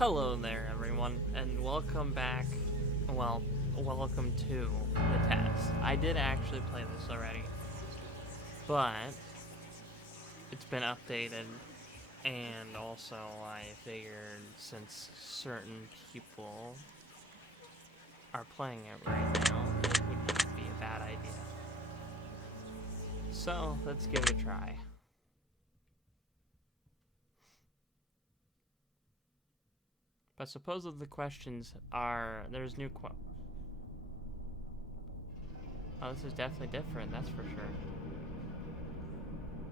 Hello there, everyone, and welcome back. Well, welcome to the test. I did actually play this already, but it's been updated, and also I figured since certain people are playing it right now, it would not be a bad idea. So, let's give it a try. But suppose that the questions are, there's new oh, this is definitely different, that's for sure.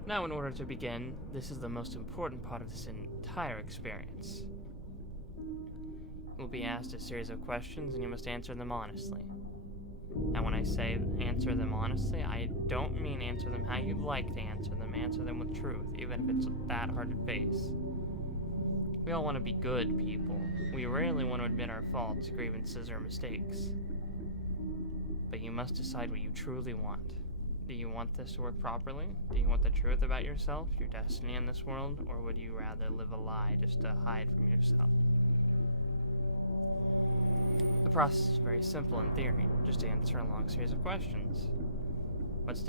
Now, in order to begin, this is the most important part of this entire experience. You will be asked a series of questions and you must answer them honestly. Now, when I say answer them honestly, I don't mean answer them how you'd like to answer them with truth, even if it's that hard to face. We all want to be good people. We rarely want to admit our faults, grievances, or mistakes. But you must decide what you truly want. Do you want this to work properly? Do you want the truth about yourself, your destiny in this world, or would you rather live a lie just to hide from yourself? The process is very simple in theory, just answer a long series of questions. What's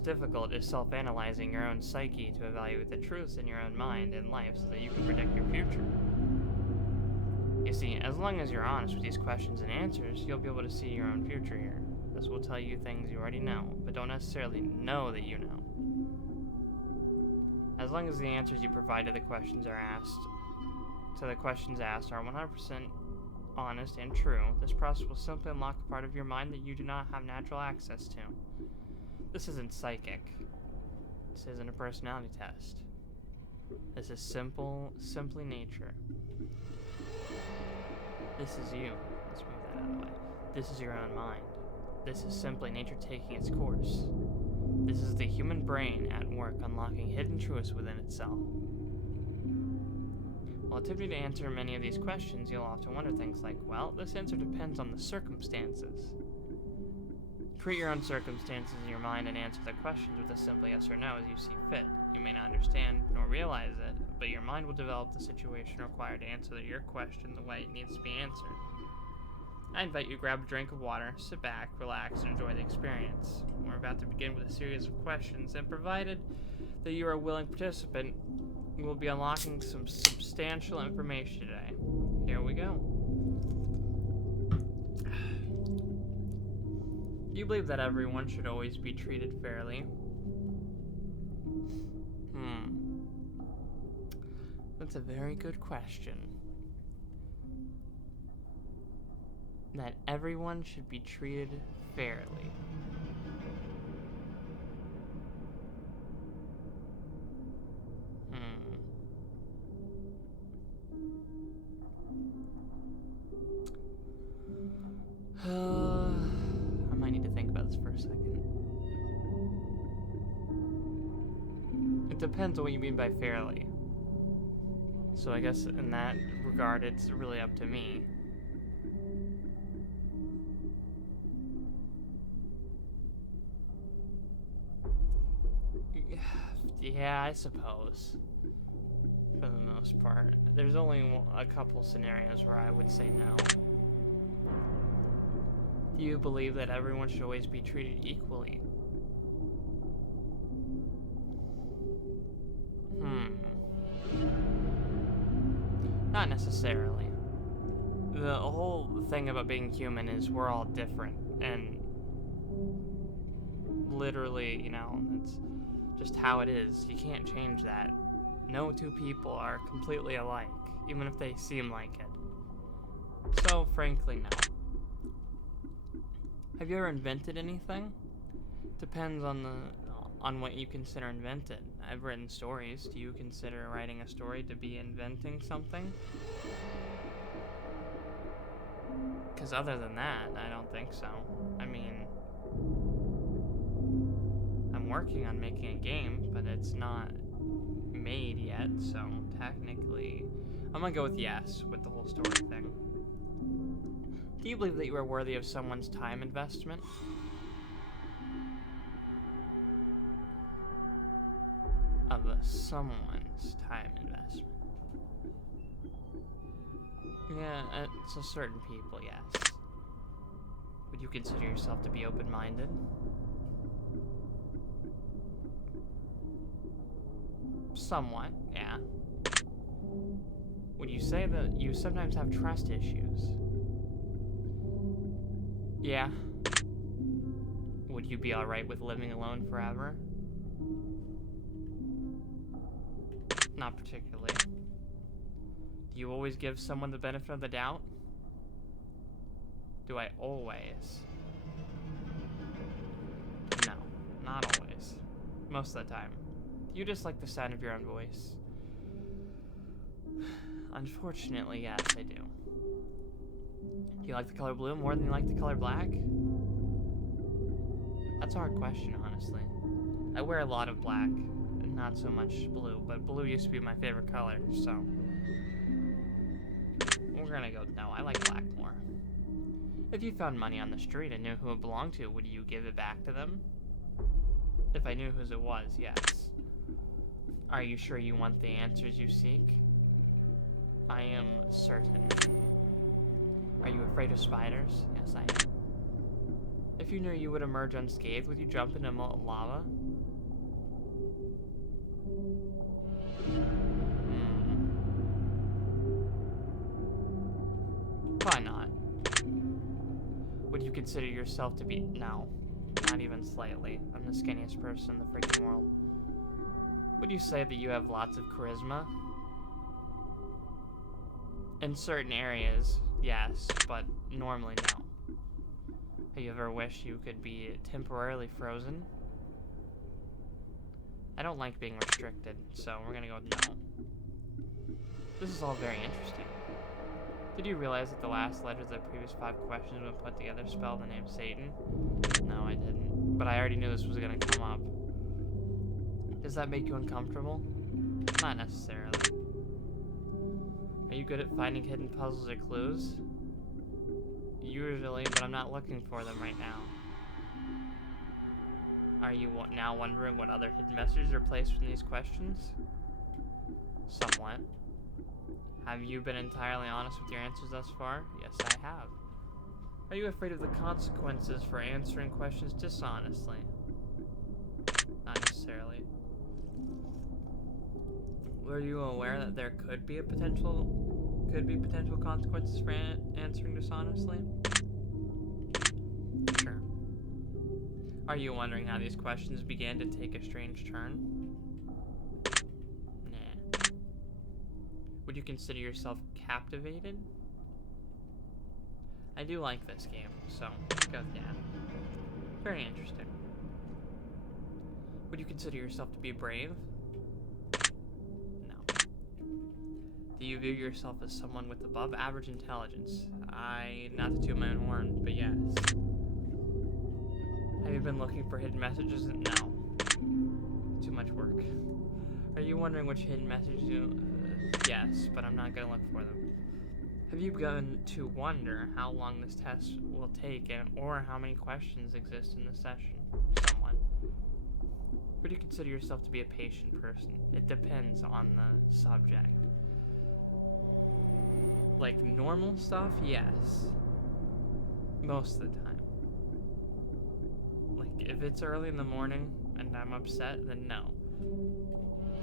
difficult is self-analyzing your own psyche to evaluate the truths in your own mind and life so that you can predict your future. You see, as long as you're honest with these questions and answers, you'll be able to see your own future here. This will tell you things you already know, but don't necessarily know that you know. As long as the answers you provide to the questions asked are 100% honest and true, this process will simply unlock a part of your mind that you do not have natural access to. This isn't psychic. This isn't a personality test. This is simply nature. This is you. Let's move that out of the way. This is your own mind. This is simply nature taking its course. This is the human brain at work unlocking hidden truths within itself. While attempting to answer many of these questions, you'll often wonder things like, well, this answer depends on the circumstances. Create your own circumstances in your mind and answer the questions with a simple yes or no as you see fit. You may not understand nor realize it, but your mind will develop the situation required to answer your question the way it needs to be answered. I invite you to grab a drink of water, sit back, relax, and enjoy the experience. We're about to begin with a series of questions, and provided that you are a willing participant, we will be unlocking some substantial information today. Here we go. Do you believe that everyone should always be treated fairly? That's a very good question. That everyone should be treated fairly. I might need to think about this for a second. It depends on what you mean by fairly. So I guess in that regard, it's really up to me. Yeah, I suppose. For the most part. There's only a couple scenarios where I would say no. Do you believe that everyone should always be treated equally? Not necessarily. The whole thing about being human is we're all different, and literally, it's just how it is. You can't change that. No two people are completely alike, even if they seem like it. So, frankly, no. Have you ever invented anything? Depends on what you consider invented. I've written stories. Do you consider writing a story to be inventing something? Because other than that, I don't think so. I mean, I'm working on making a game, but it's not made yet, so technically, I'm gonna go with yes with the whole story thing. Do you believe that you are worthy of someone's time investment? Of someone's time investment. Yeah, so certain people, yes. Would you consider yourself to be open-minded? Somewhat, yeah. Would you say that you sometimes have trust issues? Yeah. Would you be alright with living alone forever? Not particularly. Do you always give someone the benefit of the doubt? Do I always? No, not always. Most of the time. Do you just like the sound of your own voice? Unfortunately, yes, I do. Do you like the color blue more than you like the color black? That's a hard question, honestly. I wear a lot of black, and not so much blue, but blue used to be my favorite color, so... We're gonna go, no, I like black more. If you found money on the street and knew who it belonged to, would you give it back to them? If I knew whose it was, yes. Are you sure you want the answers you seek? I am certain. Are you afraid of spiders? Yes, I am. If you knew you would emerge unscathed, would you jump into molten lava? Probably not. Would you consider yourself to be... No. Not even slightly. I'm the skinniest person in the freaking world. Would you say that you have lots of charisma? In certain areas, yes, but normally no. Have you ever wished you could be temporarily frozen? I don't like being restricted, so we're gonna go with no. This is all very interesting. Did you realize that the last letters of the previous 5 questions when put together spell the name Satan? No, I didn't. But I already knew this was gonna come up. Does that make you uncomfortable? Not necessarily. Are you good at finding hidden puzzles or clues? Usually, but I'm not looking for them right now. Are you now wondering what other hidden messages are placed in these questions? Somewhat. Have you been entirely honest with your answers thus far? Yes, I have. Are you afraid of the consequences for answering questions dishonestly? Not necessarily. Were you aware that there could be potential consequences for answering dishonestly? Sure. Are you wondering how these questions began to take a strange turn? Nah. Would you consider yourself captivated? I do like this game, so go yeah. Very interesting. Would you consider yourself to be brave? No. Do you view yourself as someone with above average intelligence? Not to toot my own horn, but yes. Have you been looking for hidden messages? No. Too much work. Are you wondering which hidden messages you... yes, but I'm not gonna look for them. Have you begun to wonder how long this test will take or how many questions exist in this session? Somewhat. Would you consider yourself to be a patient person? It depends on the subject. Like normal stuff, yes. Most of the time. Like if it's early in the morning and I'm upset, then no.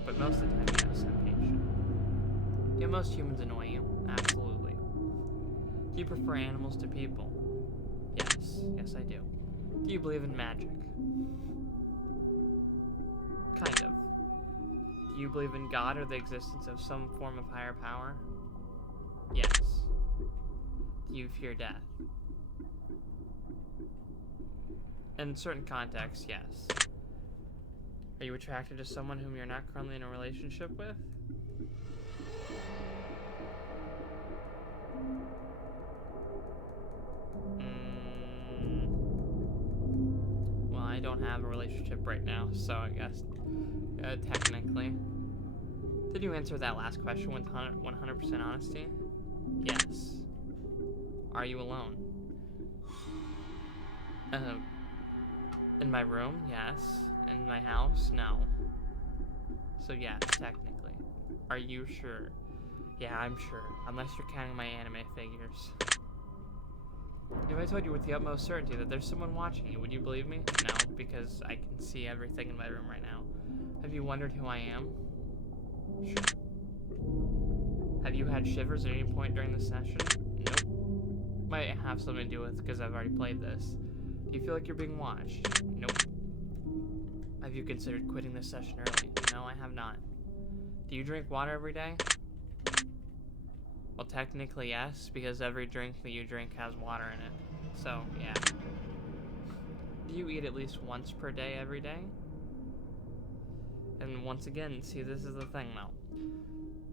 But most of the time, yes, I'm patient. Do most humans annoy you? Absolutely. Do you prefer animals to people? Yes. Yes, I do. Do you believe in magic? Kind of. Do you believe in God or the existence of some form of higher power? Yes. Do you fear death? In certain contexts, yes. Are you attracted to someone whom you're not currently in a relationship with? Well, I don't have a relationship right now, so I guess technically. Did you answer that last question with 100% honesty? Yes. Are you alone? In my room? Yes. In my house? No. So yes, technically. Are you sure? Yeah, I'm sure. Unless you're counting my anime figures. If I told you with the utmost certainty that there's someone watching you, would you believe me? No, because I can see everything in my room right now. Have you wondered who I am? Sure. Have you had shivers at any point during this session? Nope. Might have something to do with because I've already played this. Do you feel like you're being watched? Nope. Have you considered quitting this session early? No, I have not. Do you drink water every day? Well, technically yes, because every drink that you drink has water in it. So, yeah. Do you eat at least once per day every day? And once again, see, this is the thing though.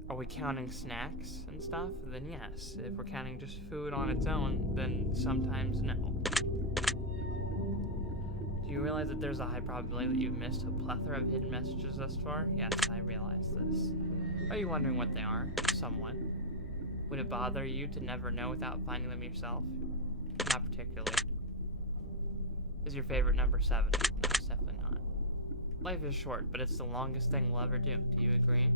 Are we counting snacks and stuff? Then yes. If we're counting just food on its own, then sometimes no. Do you realize that there's a high probability that you've missed a plethora of hidden messages thus far? Yes, I realize this. Are you wondering what they are? Somewhat. Would it bother you to never know without finding them yourself? Not particularly. Is your favorite number 7? No, it's definitely not. Life is short, but it's the longest thing we'll ever do. Do you agree?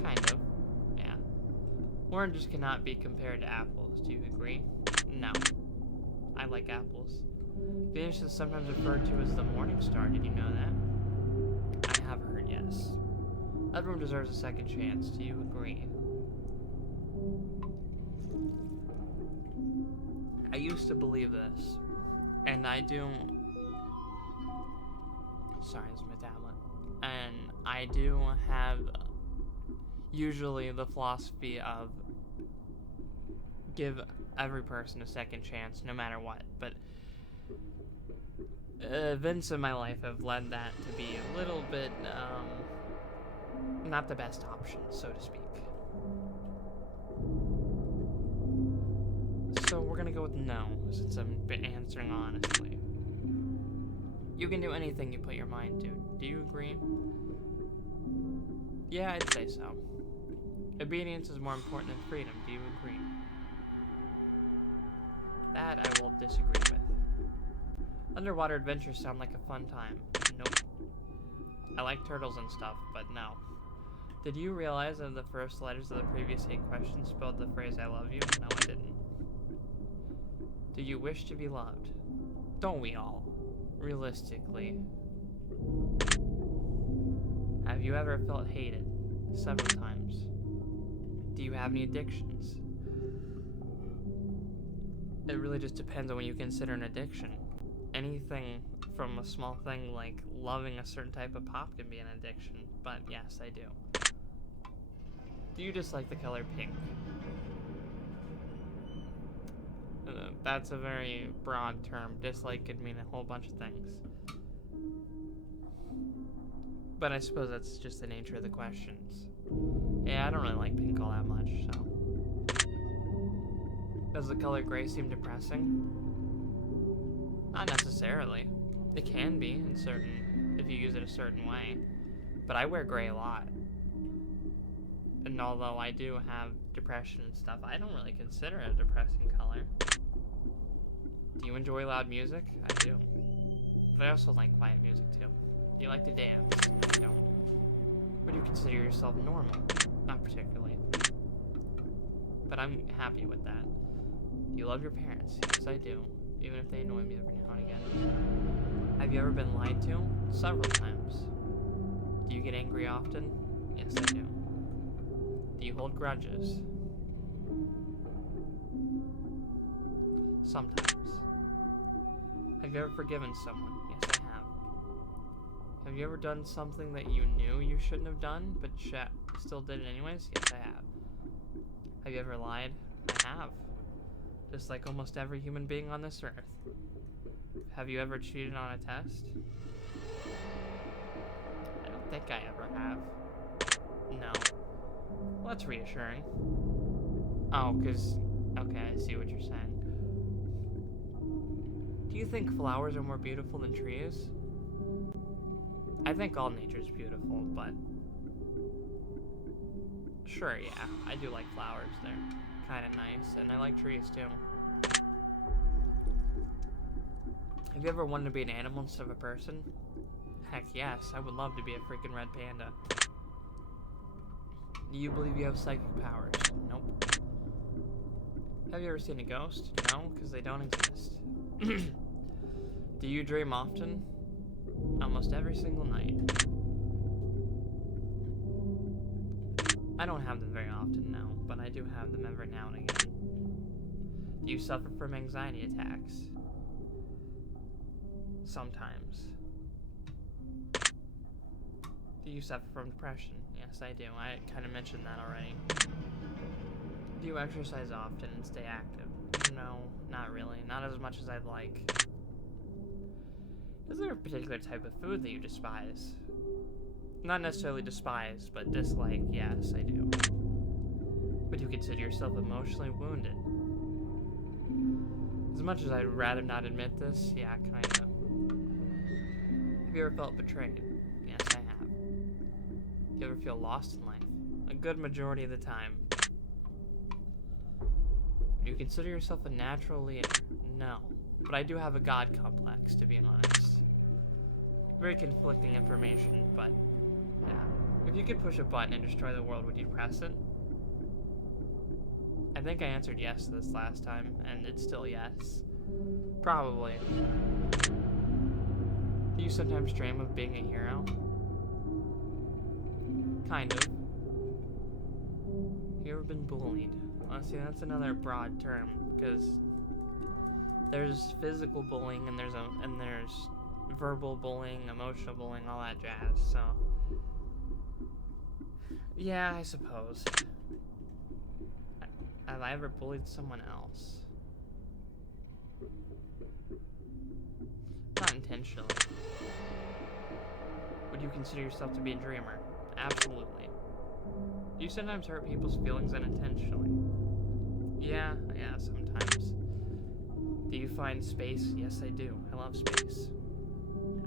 Kind of. Yeah. Oranges cannot be compared to apples. Do you agree? No. I like apples. Venus is sometimes referred to as the morning star. Did you know that? I have heard, yes. Everyone deserves a second chance. Do you agree? I used to believe this. And I do... Sorry, this is my tablet. And I do have usually the philosophy of give every person a second chance, no matter what. But events in my life have led that to be a little bit, not the best option, so to speak. So we're gonna go with no, since I'm answering honestly. You can do anything you put your mind to. Do you agree? Yeah, I'd say so. Obedience is more important than freedom. Do you agree? That I will disagree with. Underwater adventures sound like a fun time. Nope. I like turtles and stuff, but no. Did you realize that the first letters of the previous 8 questions spelled the phrase I love you? No, I didn't. Do you wish to be loved? Don't we all? Realistically. Have you ever felt hated? Several times. Do you have any addictions? It really just depends on what you consider an addiction. Anything from a small thing like loving a certain type of pop can be an addiction, but yes, I do. Do you dislike the color pink? That's a very broad term. Dislike could mean a whole bunch of things. But I suppose that's just the nature of the questions. Yeah, I don't really like pink all that much, so. Does the color gray seem depressing? Not necessarily. It can be in certain, if you use it a certain way. But I wear gray a lot. And although I do have depression and stuff, I don't really consider it a depressing color. Do you enjoy loud music? I do. But I also like quiet music too. Do you like to dance? I don't. Would you consider yourself normal? Not particularly. But I'm happy with that. Do you love your parents? Yes, I do. Even if they annoy me every now and again. Have you ever been lied to? Several times. Do you get angry often? Yes, I do. Do you hold grudges? Sometimes. Have you ever forgiven someone? Yes, I have. Have you ever done something that you knew you shouldn't have done, but still did it anyways? Yes, I have. Have you ever lied? I have. Just like almost every human being on this earth. Have you ever cheated on a test? I don't think I ever have. No. Well, that's reassuring. Oh, okay, I see what you're saying. Do you think flowers are more beautiful than trees? I think all nature is beautiful, but... Sure, yeah, I do like flowers. They're kind of nice, and I like trees, too. Have you ever wanted to be an animal instead of a person? Heck yes, I would love to be a freaking red panda. Do you believe you have psychic powers? Nope. Have you ever seen a ghost? No, because they don't exist. Do you dream often? Almost every single night. I don't have them very often, no, but I do have them every now and again. Do you suffer from anxiety attacks? Sometimes. Do you suffer from depression? Yes, I do. I kind of mentioned that already. Do you exercise often and stay active? No, not really. Not as much as I'd like. Is there a particular type of food that you despise? Not necessarily despise, but dislike. Yes, I do. Would you consider yourself emotionally wounded? As much as I'd rather not admit this, yeah, kinda. Have you ever felt betrayed? Yes, I have. Do you ever feel lost in life? A good majority of the time. Do you consider yourself a natural leader? No. But I do have a god complex, to be honest. Very conflicting information, but yeah. If you could push a button and destroy the world, would you press it? I think I answered yes to this last time, and it's still yes. Probably. Do you sometimes dream of being a hero? Kind of. Have you ever been bullied? Honestly, that's another broad term, because there's physical bullying and there's verbal bullying, emotional bullying, all that jazz. So, yeah, I suppose. Have I ever bullied someone else? Not intentionally. Would you consider yourself to be a dreamer? Absolutely. Do you sometimes hurt people's feelings unintentionally? Yeah, sometimes. Do you find space? Yes, I do. I love space.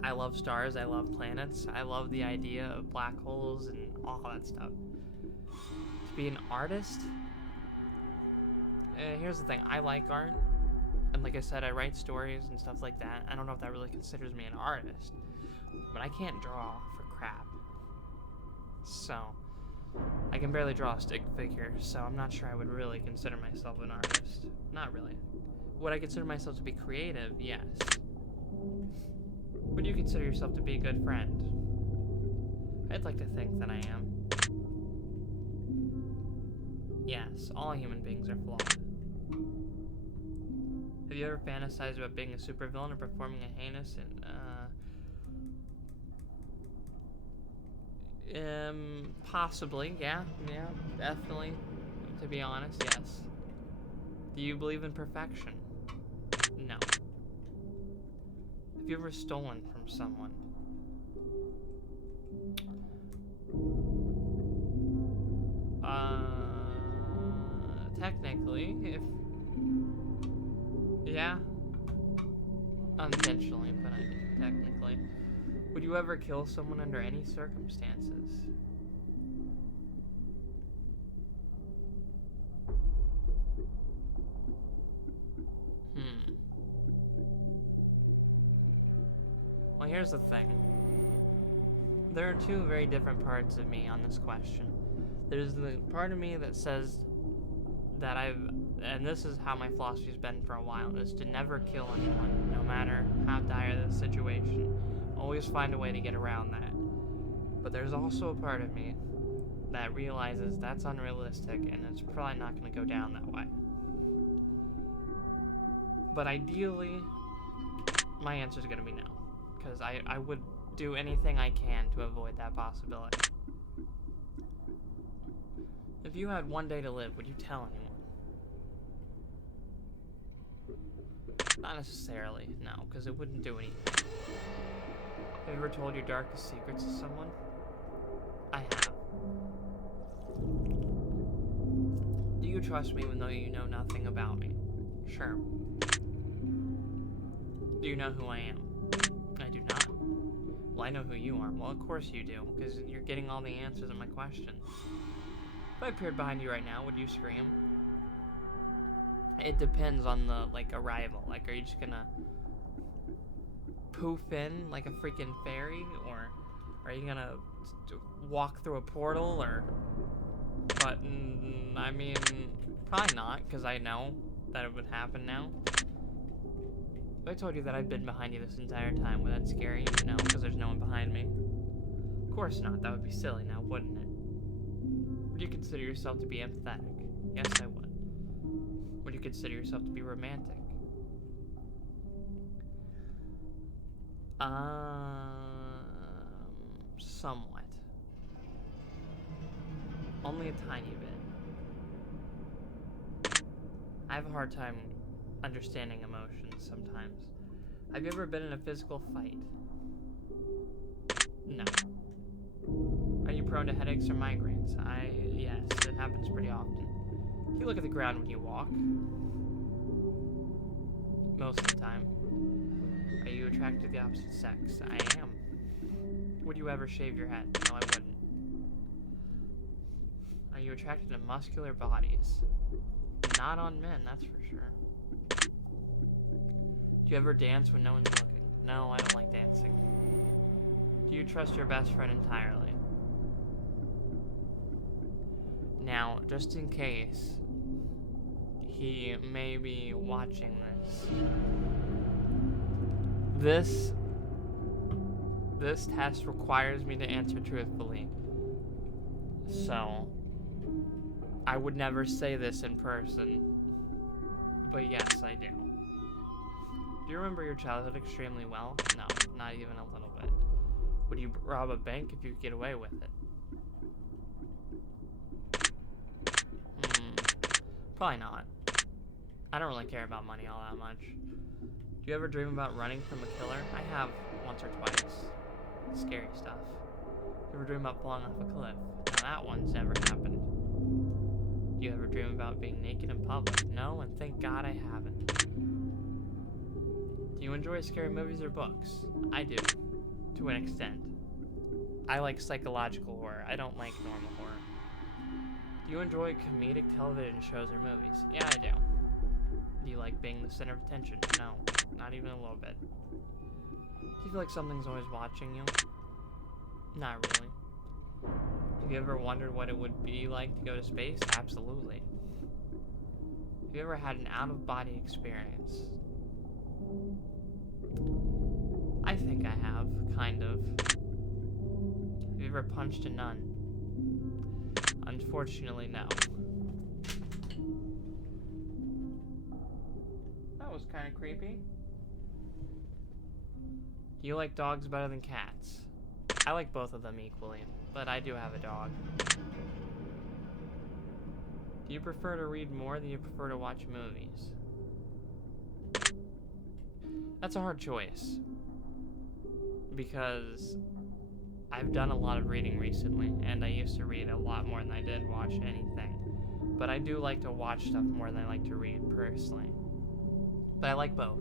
I love stars, I love planets, I love the idea of black holes and all that stuff. To be an artist? Here's the thing, I like art, and like I said, I write stories and stuff like that. I don't know if that really considers me an artist, but I can't draw for crap. So, I can barely draw a stick figure, so I'm not sure I would really consider myself an artist. Not really. Would I consider myself to be creative? Yes. Would you consider yourself to be a good friend? I'd like to think that I am. Yes, all human beings are flawed. Have you ever fantasized about being a supervillain or performing a heinous possibly, yeah, definitely. To be honest, yes. Do you believe in perfection? No. Have you ever stolen from someone? Technically, yeah. Unintentionally, but I did, technically. Would you ever kill someone under any circumstances? Well, here's the thing. There are two very different parts of me on this question. There's the part of me that says that and this is how my philosophy's been for a while, is to never kill anyone, no matter how dire the situation. Always find a way to get around that. But there's also a part of me that realizes that's unrealistic and it's probably not going to go down that way. But ideally, my answer is going to be no. Because I would do anything I can to avoid that possibility. If you had one day to live, would you tell anyone? Not necessarily, no, because it wouldn't do anything. Have you ever told your darkest secrets to someone? I have. Do you trust me even though you know nothing about me? Sure. Do you know who I am? I do not. Well, I know who you are. Well, of course you do, because you're getting all the answers to my questions. If I appeared behind you right now, would you scream? It depends on the, arrival. Are you just gonna poof in like a freaking fairy, or are you gonna walk through a portal, or? But I mean, probably not, because I know that it would happen now. If I told you that I've been behind you this entire time, would that scare you? No, because there's no one behind me. Of course not. That would be silly now, wouldn't it? Would you consider yourself to be empathetic? Yes, I would. Would you consider yourself to be romantic? Somewhat. Only a tiny bit. I have a hard time understanding emotions sometimes. Have you ever been in a physical fight? No. Are you prone to headaches or migraines? Yes, it happens pretty often. Do you look at the ground when you walk? Most of the time. Are you attracted to the opposite sex? I am. Would you ever shave your head? No, I wouldn't. Are you attracted to muscular bodies? Not on men, that's for sure. Do you ever dance when no one's looking? No, I don't like dancing. Do you trust your best friend entirely? Now, just in case he may be watching this test requires me to answer truthfully. So, I would never say this in person, but yes, I do. Do you remember your childhood extremely well? No, not even a little bit. Would you rob a bank if you could get away with it? Probably not. I don't really care about money all that much. Do you ever dream about running from a killer? I have once or twice. Scary stuff. Do you ever dream about falling off a cliff? Now that one's never happened. Do you ever dream about being naked in public? No, and thank God I haven't. Do you enjoy scary movies or books? I do, to an extent. I like psychological horror. I don't like normal horror. Do you enjoy comedic television shows or movies? Yeah, I do. Do you like being the center of attention? No, not even a little bit. Do you feel like something's always watching you? Not really. Have you ever wondered what it would be like to go to space? Absolutely. Have you ever had an out-of-body experience? I think I have, kind of. Have you ever punched a nun? Unfortunately, no. That was kind of creepy. Do you like dogs better than cats? I like both of them equally, but I do have a dog. Do you prefer to read more than you prefer to watch movies? That's a hard choice, because I've done a lot of reading recently, and I used to read a lot more than I did watch anything. But I do like to watch stuff more than I like to read, personally. But I like both.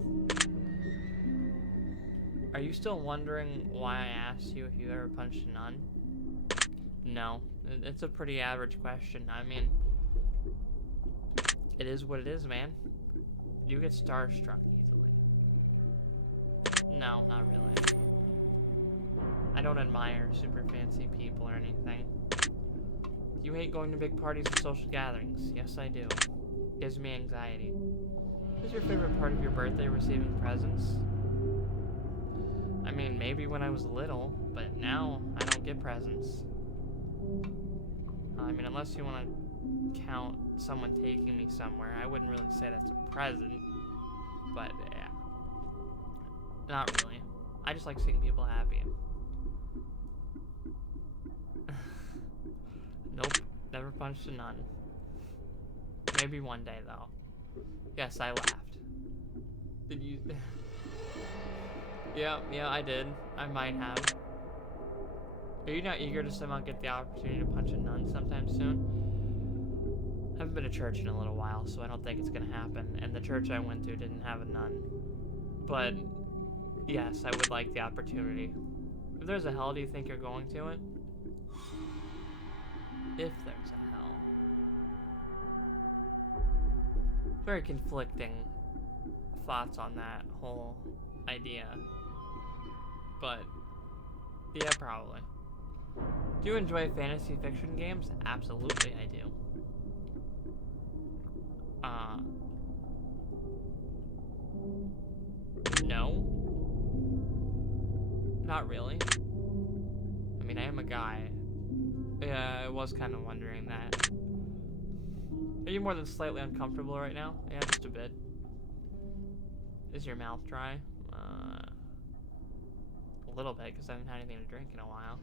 Are you still wondering why I asked you if you ever punched a nun? No, it's a pretty average question. I mean, it is what it is, man. You get starstruck easily. No, not really. I don't admire super fancy people or anything. Do you hate going to big parties and social gatherings? Yes, I do. Gives me anxiety. What is your favorite part of your birthday? Receiving presents? I mean, maybe when I was little, but now I don't get presents. I mean, unless you want to count someone taking me somewhere, I wouldn't really say that's a present. But yeah, not really. I just like seeing people happy. Nope, never punched a nun. Maybe one day, though. Yes, I laughed. Did you? Yeah, I did. I might have. Are you not eager to somehow get the opportunity to punch a nun sometime soon? I haven't been to church in a little while, so I don't think it's gonna happen. And the church I went to didn't have a nun. But yes, I would like the opportunity. If there's a hell, do you think you're going to it? If there's a hell. Very conflicting thoughts on that whole idea. but yeah, probably. Do you enjoy fantasy fiction games? Absolutely, I do. No. Not really. I mean, I am a guy. Yeah, I was kind of wondering that. Are you more than slightly uncomfortable right now? Yeah, just a bit. Is your mouth dry? A little bit, because I haven't had anything to drink in a while.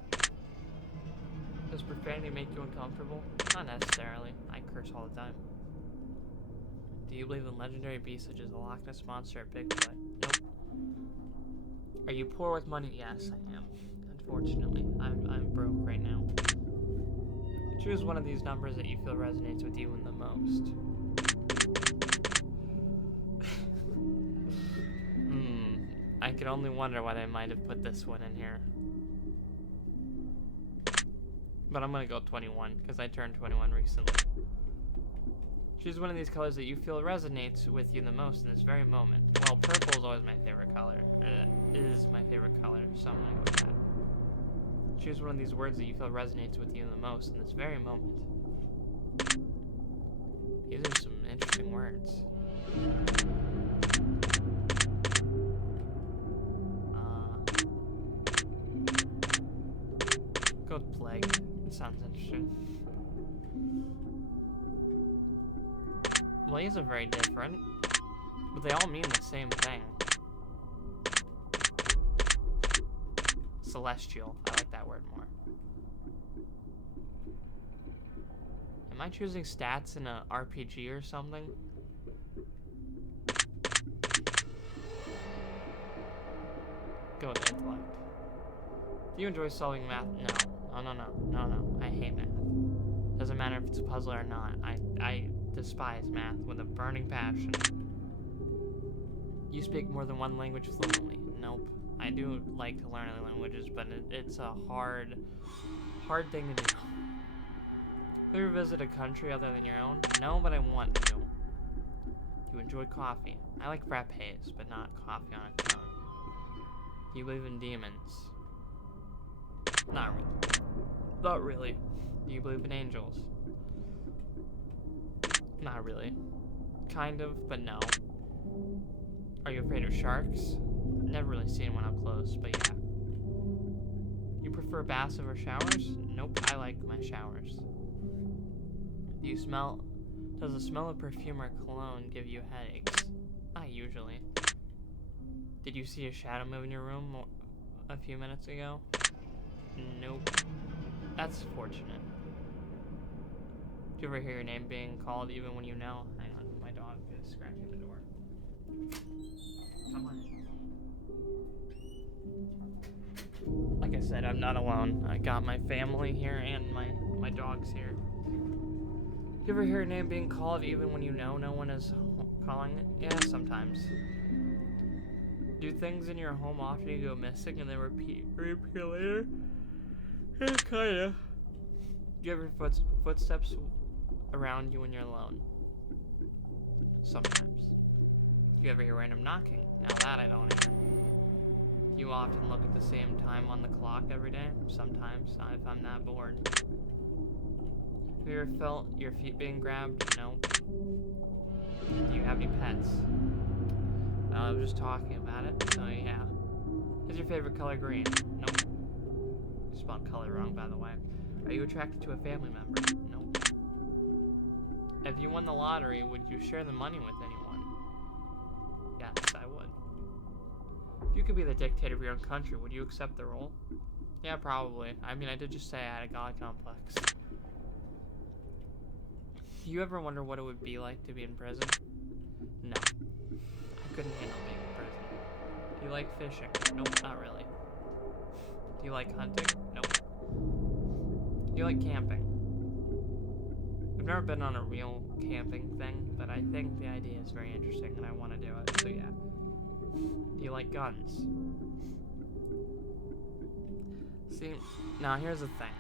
Does profanity make you uncomfortable? Not necessarily. I curse all the time. Do you believe in legendary beasts such as the Loch Ness Monster or Bigfoot? Nope. Are you poor with money? Yes, I am. Unfortunately. I'm broke right now. Choose one of these numbers that you feel resonates with you in the most. I can only wonder why they might have put this one in here. But I'm gonna go 21, because I turned 21 recently. Choose one of these colors that you feel resonates with you the most in this very moment. Well, purple is always my favorite color. Is my favorite color, so I'm gonna go with that. Choose one of these words that you feel resonates with you the most in this very moment. These are some interesting words. Go with plague. It sounds interesting. Well, these are very different, but they all mean the same thing. Celestial. I like that word more. Am I choosing stats in a RPG or something? Go with intellect. Do you enjoy solving math? No. I hate math. Doesn't matter if it's a puzzle or not. I despise math with a burning passion. You speak more than one language fluently? Nope. I do like to learn other languages, but it's a hard thing to do. Have you ever visited a country other than your own? No, but I want to. Do you enjoy coffee? I like frappes, but not coffee on its own. Do you believe in demons? Not really. Not really. Do you believe in angels? Not really. Kind of, but no. Are you afraid of sharks? Never really seen one up close, but yeah. You prefer baths over showers? Nope, I like my showers. Does the smell of perfume or cologne give you headaches? Not usually. Did you see a shadow move in your room a few minutes ago? Nope. That's fortunate. Do you ever hear your name being called even when you know? Hang on, my dog is scratching the door. Come on. Like I said, I'm not alone. I got my family here and my dog's here. Do you ever hear your name being called even when you know no one is calling it? Yeah, sometimes. Do things in your home often go missing and then reappear later? Yeah, kinda. Do you have your footsteps around you when you're alone? Sometimes. Do you ever hear random knocking? Now that I don't hear. Do you often look at the same time on the clock every day? Sometimes, if I'm that bored. Have you ever felt your feet being grabbed? No. Do you have any pets? I was just talking about it, so yeah. Is your favorite color green? Nope. You spelled color wrong, by the way. Are you attracted to a family member? Nope. If you won the lottery, would you share the money with anyone? Yes, I would. If you could be the dictator of your own country, would you accept the role? Yeah, probably. I mean, I did just say I had a god complex. Do you ever wonder what it would be like to be in prison? No. I couldn't handle being in prison. Do you like fishing? Nope, not really. Do you like hunting? Nope. Do you like camping? I've never been on a real camping thing, but I think the idea is very interesting and I want to do it, so yeah. Do you like guns? See, now here's the thing.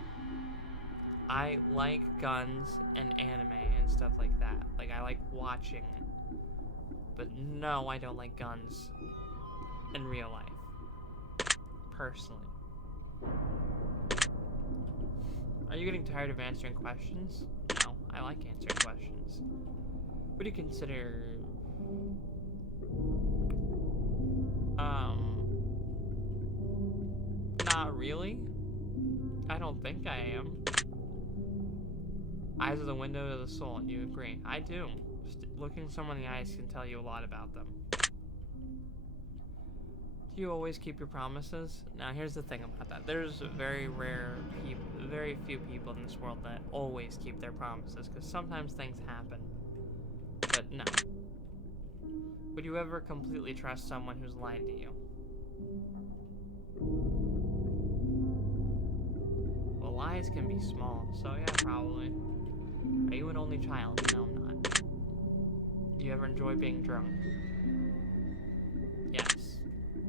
I like guns and anime and stuff like that. Like, I like watching it. But no, I don't like guns in real life. personally. Are you getting tired of answering questions? No, I like answering questions. What do you consider... Not really. I don't think I am. Eyes are the window to the soul, and you agree. I do. Just looking someone in the eyes can tell you a lot about them. Do you always keep your promises? Now, here's the thing about that. There's very few people in this world that always keep their promises, because sometimes things happen. But no. Would you ever completely trust someone who's lied to you? Well, lies can be small, so yeah, probably. Are you an only child? No, I'm not. Do you ever enjoy being drunk? Yes. Do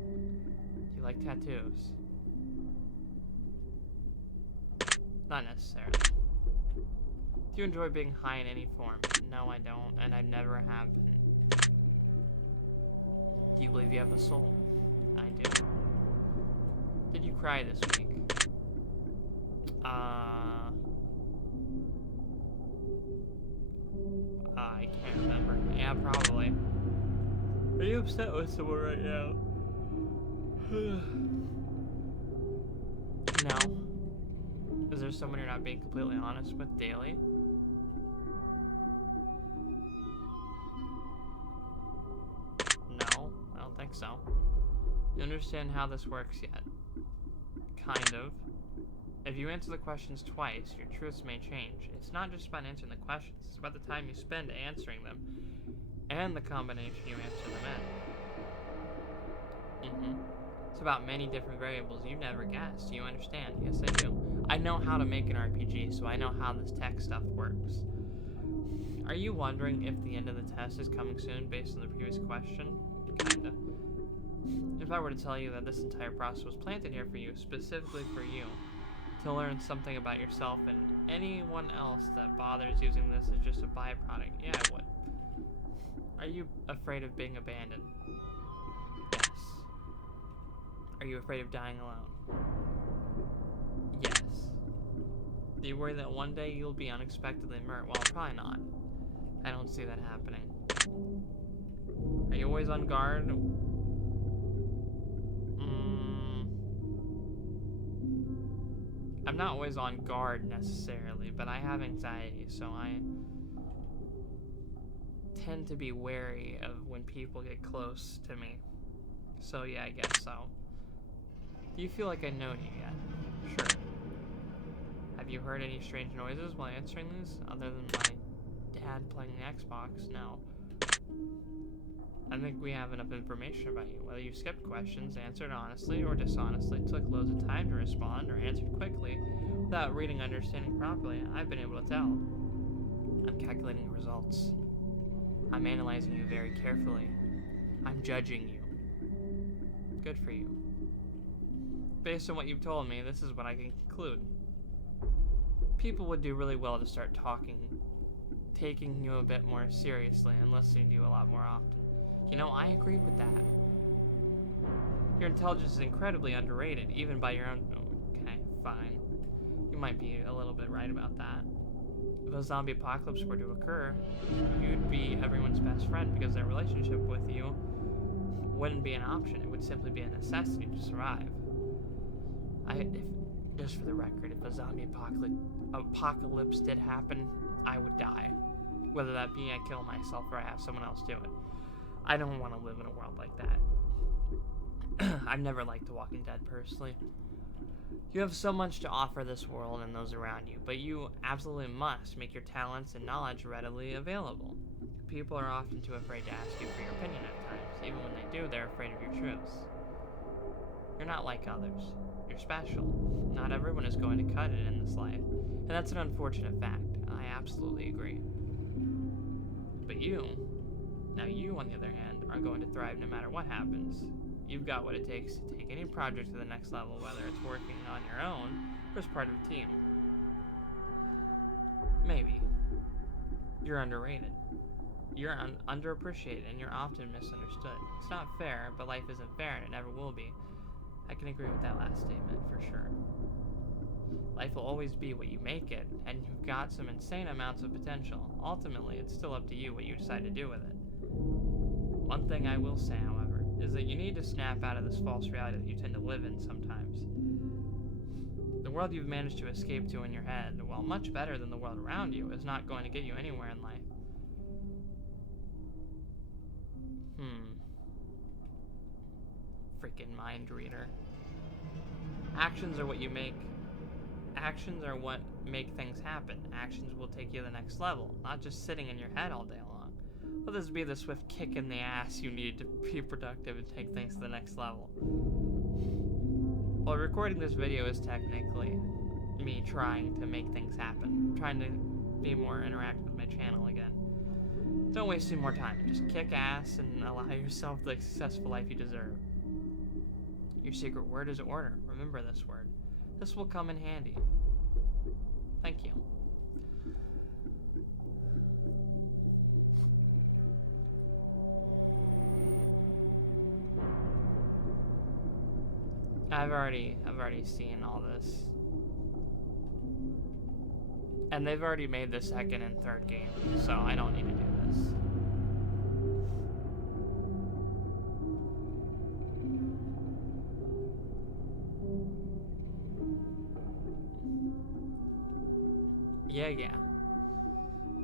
you like tattoos? Not necessarily. Do you enjoy being high in any form? No, I don't, and I never have been. Do you believe you have a soul? I do. Did you cry this week? I can't remember. Yeah, probably. Are you upset with someone right now? No. Is there someone you're not being completely honest with daily? No, I don't think so. You understand how this works yet? Kind of. If you answer the questions twice, your truths may change. It's not just about answering the questions, it's about the time you spend answering them, and the combination you answer them in. It's about many different variables you never guessed. You understand? Yes, I do. I know how to make an RPG, so I know how this tech stuff works. Are you wondering if the end of the test is coming soon based on the previous question? Kinda. If I were to tell you that this entire process was planted here for you, specifically for you, to learn something about yourself and anyone else that bothers using this as just a byproduct, yeah, I would. Are you afraid of being abandoned? Yes. Are you afraid of dying alone? Yes. Do you worry that one day you'll be unexpectedly murdered? Well, probably not. I don't see that happening. Are you always on guard? I'm not always on guard necessarily, but I have anxiety, so I tend to be wary of when people get close to me. So yeah, I guess so. Do you feel like I know you yet? Sure. Have you heard any strange noises while answering these? Other than my dad playing the Xbox? No. I think we have enough information about you. Whether you skipped questions, answered honestly or dishonestly, took loads of time to respond, or answered quickly without reading and understanding properly, I've been able to tell. I'm calculating the results. I'm analyzing you very carefully. I'm judging you. Good for you. Based on what you've told me, this is what I can conclude. People would do really well to start taking you a bit more seriously and listening to you a lot more often. You know, I agree with that. Your intelligence is incredibly underrated, even by your own... Okay, fine. You might be a little bit right about that. If a zombie apocalypse were to occur, you'd be everyone's best friend because their relationship with you wouldn't be an option. It would simply be a necessity to survive. Just for the record, if a zombie apocalypse did happen, I would die. Whether that be I kill myself or I have someone else do it. I don't want to live in a world like that. I've never liked The Walking Dead personally. You have so much to offer this world and those around you, but you absolutely must make your talents and knowledge readily available. People are often too afraid to ask you for your opinion at times. Even when they do, they're afraid of your truths. You're not like others. You're special. Not everyone is going to cut it in this life, and that's an unfortunate fact. I absolutely agree. But you, on the other hand, are going to thrive no matter what happens. You've got what it takes to take any project to the next level, whether it's working on your own or as part of a team. Maybe. You're underrated. You're underappreciated, and you're often misunderstood. It's not fair, but life isn't fair, and it never will be. I can agree with that last statement for sure. Life will always be what you make it, and you've got some insane amounts of potential. Ultimately, it's still up to you what you decide to do with it. One thing I will say, however, is that you need to snap out of this false reality that you tend to live in sometimes. The world you've managed to escape to in your head, while much better than the world around you, is not going to get you anywhere in life. Freaking mind reader. Actions are what you make. Actions are what make things happen. Actions will take you to the next level, not just sitting in your head all day long. Let this be the swift kick in the ass you need to be productive and take things to the next level. While recording this video is technically me trying to make things happen, trying to be more interactive with my channel again. Don't waste any more time. Just kick ass and allow yourself the successful life you deserve. Your secret word is order. Remember this word. This will come in handy. Thank you. I've already seen all this. And they've already made the second and third game, so I don't need to do this. Yeah.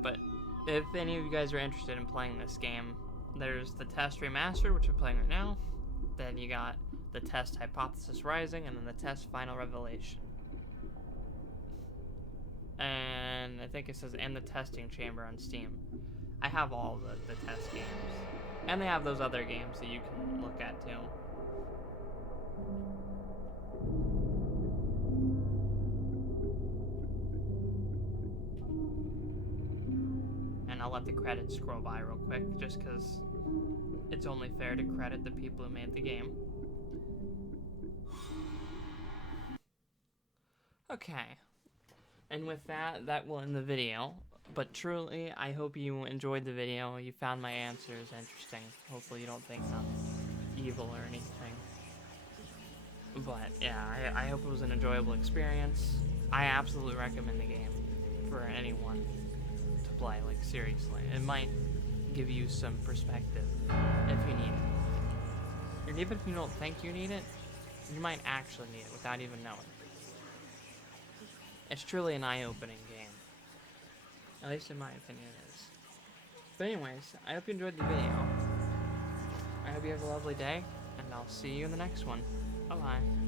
But if any of you guys are interested in playing this game, there's the test remastered, which we're playing right now. Then you got the test Hypothesis Rising, and then the test Final Revelation. And I think it says, and the testing chamber on Steam. I have all the test games. And they have those other games that you can look at too. And I'll let the credits scroll by real quick, just because it's only fair to credit the people who made the game. Okay. And with that, that will end the video. But truly, I hope you enjoyed the video. You found my answers interesting. Hopefully you don't think I'm evil or anything. But yeah, I hope it was an enjoyable experience. I absolutely recommend the game for anyone to play, like seriously. It might give you some perspective if you need it. And even if you don't think you need it, you might actually need it without even knowing. It's truly an eye-opening game. At least in my opinion it is. But anyways, I hope you enjoyed the video. I hope you have a lovely day, and I'll see you in the next one. Bye-bye.